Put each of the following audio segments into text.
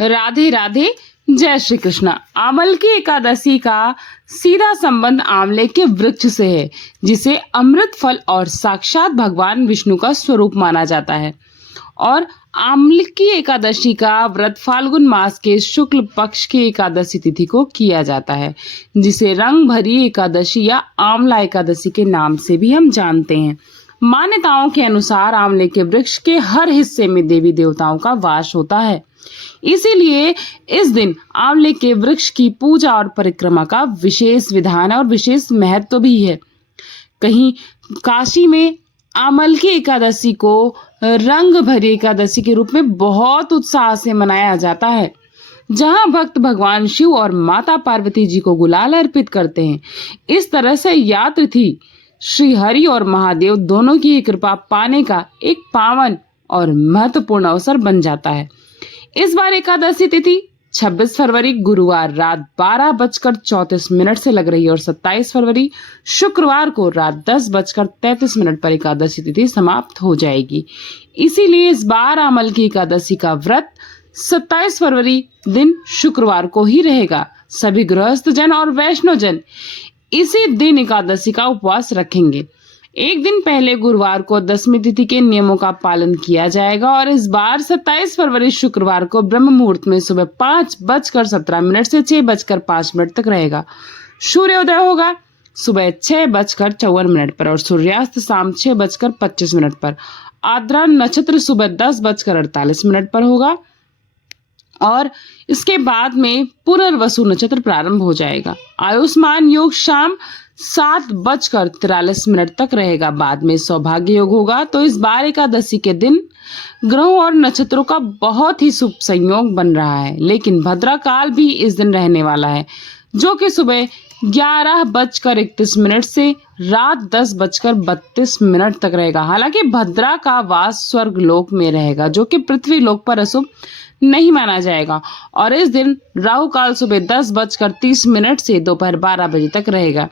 राधे राधे। जय श्री कृष्णा। आमल की एकादशी का सीधा संबंध आंवले के वृक्ष से है, जिसे अमृत फल और साक्षात भगवान विष्णु का स्वरूप माना जाता है। और आमल की एकादशी का व्रत फाल्गुन मास के शुक्ल पक्ष की एकादशी तिथि को किया जाता है, जिसे रंग भरी एकादशी या आंवला एकादशी के नाम से भी हम जानते हैं। मान्यताओं के अनुसार आंवले के वृक्ष के हर हिस्से में देवी देवताओं का वास होता है, इसीलिए इस दिन आंवले के वृक्ष की पूजा और परिक्रमा का विशेष विधान है और विशेष महत्व भी है। कहीं काशी में आमल की एकादशी को रंग भरी एकादशी के रूप में बहुत उत्साह से मनाया जाता है, जहां भक्त भगवान शिव और माता पार्वती जी को गुलाल अर्पित करते हैं। इस तरह से यह तिथि श्री हरि और महादेव दोनों की कृपा पाने का एक पावन और महत्वपूर्ण अवसर बन जाता है। इस बार एकादशी तिथि 26 फरवरी गुरुवार रात 12:34 से लग रही है और 27 फरवरी शुक्रवार को रात 10:33 पर एकादशी तिथि समाप्त हो जाएगी। इसीलिए इस बार आमल की एकादशी का व्रत 27 फरवरी दिन शुक्रवार को ही रहेगा। सभी गृहस्थ जन और वैष्णव जन इसी दिन एकादशी का उपवास रखेंगे। एक दिन पहले गुरुवार को दशमी तिथि के नियमों का पालन किया जाएगा और इस बार 27 फरवरी शुक्रवार को ब्रह्म मुहूर्त में सुबह 5:17 से 6:05 तक रहेगा। सूर्योदय होगा सुबह 6:54 पर और सूर्यास्त शाम 6:25 पर। आद्रा नक्षत्र सुबह 10:48 पर होगा और इसके बाद में पुनर्वसु नक्षत्र प्रारंभ हो जाएगा। आयुष्मान योग शाम 7:43 तक रहेगा। बाद में सौभाग्य योग होगा। तो इस बार एकादशी के दिन ग्रहों और नक्षत्रों का बहुत ही शुभ संयोग बन रहा है, लेकिन भद्रा काल भी इस दिन रहने वाला है, जो कि सुबह 11:31 से रात 10:32 तक रहेगा। हालांकि भद्रा का वास स्वर्ग लोक में रहेगा, जो कि पृथ्वी लोक पर अशुभ नहीं माना जाएगा। और इस दिन राहु काल सुबह 10:30 से दोपहर 12 बजे तक रहेगा।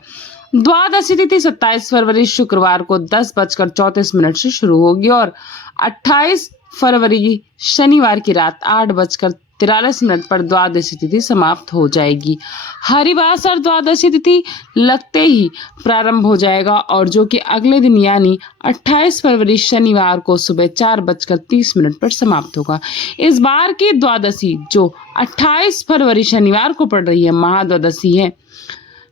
द्वादशी तिथि 27 फरवरी शुक्रवार को 10:34 से शुरू होगी और 28 फरवरी शनिवार की रात 8:43 पर द्वादशी तिथि समाप्त हो जाएगी। हरिवास और द्वादशी तिथि लगते ही प्रारंभ हो जाएगा और जो कि अगले दिन यानी 28 फरवरी शनिवार को सुबह 4:30 पर समाप्त होगा। इस बार की द्वादशी जो 28 फरवरी शनिवार को पड़ रही है, महाद्वादशी है।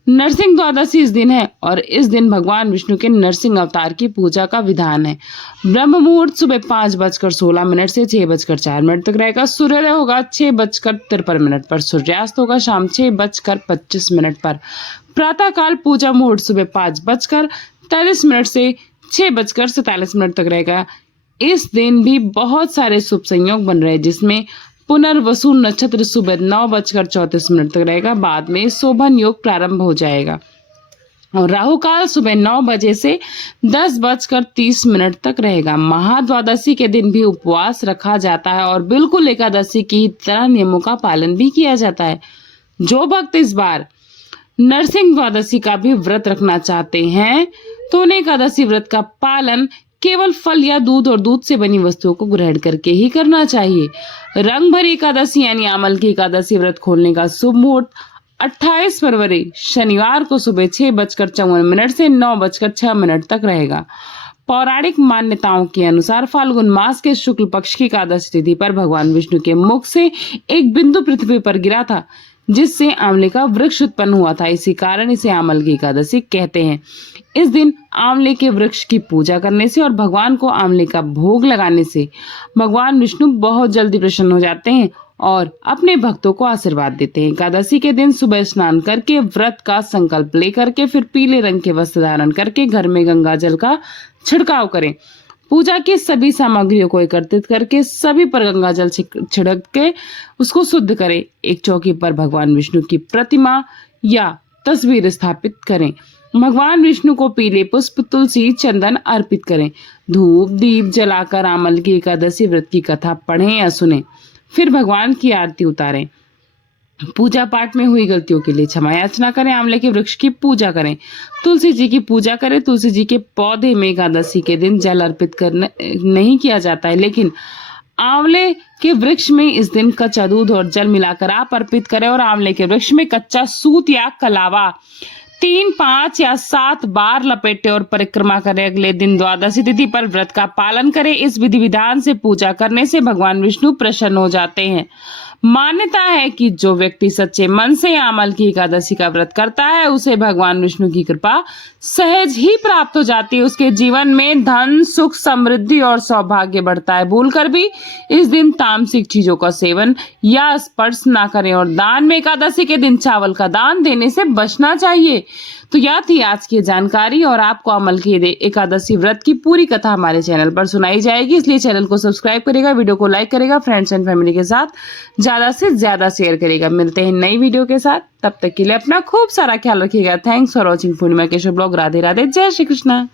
नरसिंह द्वादशी इस दिन है और इस दिन भगवान विष्णु के नरसिंह अवतार की पूजा का विधान है। ब्रह्म मुहूर्त सुबह 5:16 से 6:04 तक रहेगा। सूर्योदय होगा 6:53 पर। सूर्यास्त होगा शाम 6:25 पर। प्रातः काल पूजा मुहूर्त सुबह 5:43 से 6:47 तक रहेगा। इस दिन भी बहुत सारे शुभ संयोग बन रहे हैं, जिसमें पुनर्वसु नक्षत्र सुबह 9:34 तक रहेगा। बाद में शोभन योग प्रारंभ हो जाएगा और राहु काल सुबह 9 बजे से 10:30 तक रहेगा। महाद्वादशी के दिन भी उपवास रखा जाता है और बिल्कुल एकादशी की तरह नियमों का पालन भी किया जाता है। जो भक्त इस बार नरसिंह द्वादशी का भी व्रत रखना चाहते हैं तो उन्हें एकादशी व्रत का पालन केवल फल या दूध और दूध से बनी वस्तुओं को ग्रहण करके ही करना चाहिए। रंग भरी एकादशी यानी आमल की एकादशी व्रत खोलने का शुभ मुहूर्त 28 फरवरी शनिवार को सुबह 6:54 से 9:06 तक रहेगा। पौराणिक मान्यताओं के अनुसार फाल्गुन मास के शुक्ल पक्ष की एकादशी तिथि पर भगवान विष्णु के मुख से एक बिंदु पृथ्वी पर गिरा था, जिससे आंवले का वृक्ष उत्पन्न हुआ था। इसी कारण इसे आमल की एकादशी कहते हैं। इस दिन आंवले के वृक्ष की पूजा करने से और भगवान को आंवले का भोग लगाने से भगवान विष्णु बहुत जल्दी प्रसन्न हो जाते हैं और अपने भक्तों को आशीर्वाद देते हैं। एकादशी के दिन सुबह स्नान करके व्रत का संकल्प लेकर के फिर पीले रंग के वस्त्र धारण करके घर में गंगा जल का छिड़काव करें। पूजा की सभी सामग्रियों को एकत्रित करके सभी पर गंगा जल छिड़क के उसको शुद्ध करें। एक चौकी पर भगवान विष्णु की प्रतिमा या तस्वीर स्थापित करें। भगवान विष्णु को पीले पुष्प, तुलसी, चंदन अर्पित करें। धूप दीप जलाकर आमल की एकादशी व्रत की कथा पढ़ें या सुनें। फिर भगवान की आरती उतारें। पूजा पाठ में हुई गलतियों के लिए क्षमा याचना करें। आंवले के वृक्ष की पूजा करें। तुलसी जी की पूजा करें। तुलसी जी के पौधे में एकादशी के दिन जल अर्पित करना नहीं किया जाता है, लेकिन आंवले के वृक्ष में इस दिन कच्चा दूध और जल मिलाकर आप अर्पित करें और आंवले के वृक्ष में कच्चा सूत या कलावा 3, 5 या 7 बार लपेटे और परिक्रमा करें। अगले दिन द्वादशी तिथि पर व्रत का पालन करें। इस विधि विधान से पूजा करने से भगवान विष्णु प्रसन्न हो जाते हैं। मान्यता है कि जो व्यक्ति सच्चे मन से आंवल की एकादशी का व्रत करता है उसे भगवान विष्णु की कृपा सहज ही प्राप्त हो जाती है। उसके जीवन में धन, सुख, समृद्धि और सौभाग्य बढ़ता है। भूलकर भी इस दिन तामसिक चीजों का सेवन या स्पर्श ना करें और दान में एकादशी के दिन चावल का दान देने से बचना चाहिए। तो यह थी आज की जानकारी और आपको आंवल की एकादशी व्रत की पूरी कथा हमारे चैनल पर सुनाई जाएगी, इसलिए चैनल को सब्सक्राइब करेगा, वीडियो को लाइक करेगा, फ्रेंड्स एंड फैमिली के साथ ज्यादा से ज्यादा शेयर करेगा। मिलते हैं नई वीडियो के साथ, तब तक के लिए अपना खूब सारा ख्याल रखिएगा। थैंक्स फॉर वॉचिंग पूर्णिमा के शुभ ब्लॉग। राधे राधे, जय श्री कृष्णा।